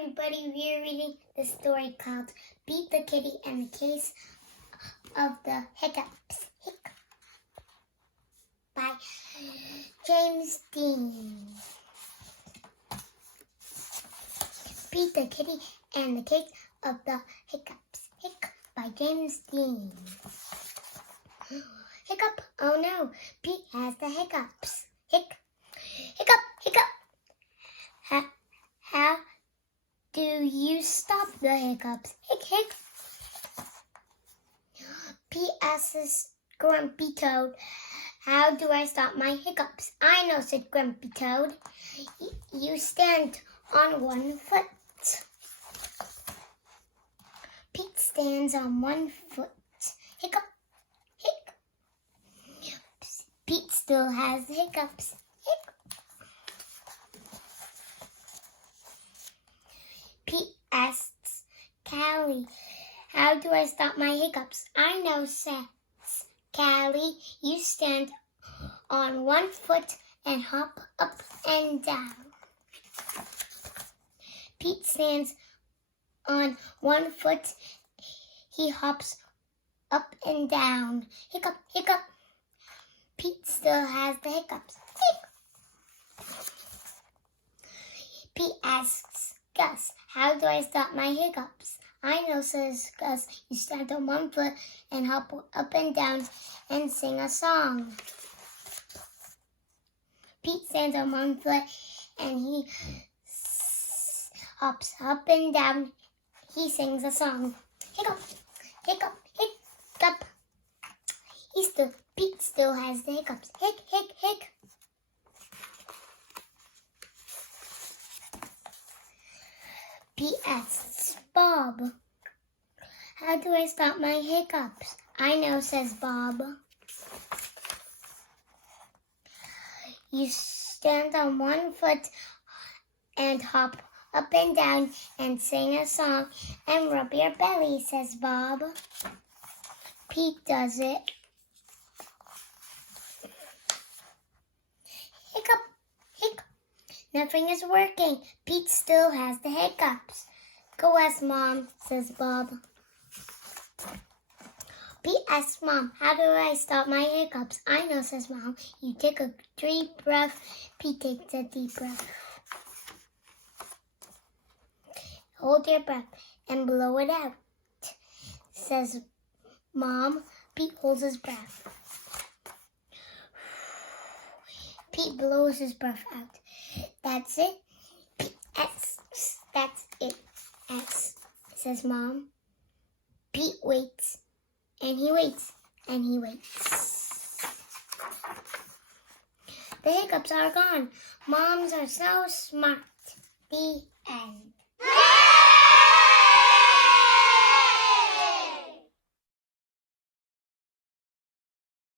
everybody, we're reading the story called Beat the Kitty and the Case of the Hiccups. By James Dean. Beat the Kitty and the Case of the Hiccups. By James Dean. Hiccup, oh no, Pete has the hiccups. Hiccup, hiccup. How do you stop the hiccups? Hic. Pete asks Grumpy Toad, how do I stop my hiccups? I know, said Grumpy Toad. You stand on one foot. Pete stands on one foot. Hiccup, hic. Pete still has the hiccups. Pete asks Callie, how do I stop my hiccups? I know, says Callie. You stand on one foot and hop up and down. Pete stands on one foot. He hops up and down. Hiccup, hiccup. Pete still has the hiccups. Pete asks Gus, how do I stop my hiccups? I know, says Gus. You stand on one foot and hop up and down and sing a song. Pete stands on one foot and he hops up and down. He sings a song. Hiccup, hiccup, hiccup. Pete still has the hiccups. Hic, hic, hic. Pete asks Bob, how do I stop my hiccups? I know, says Bob. You stand on one foot and hop up and down and sing a song and rub your belly, says Bob. Pete does it. Hiccup, hic. Nothing is working. Pete still has the hiccups. Go ask Mom, says Bob. Pete asks Mom, how do I stop my hiccups? I know, says Mom. You take a deep breath. Pete takes a deep breath. Hold your breath and blow it out, says Mom. Pete holds his breath. Pete blows his breath out. That's it. That's it. Says Mom. Pete waits, and he waits, and he waits. The hiccups are gone. Moms are so smart. The end.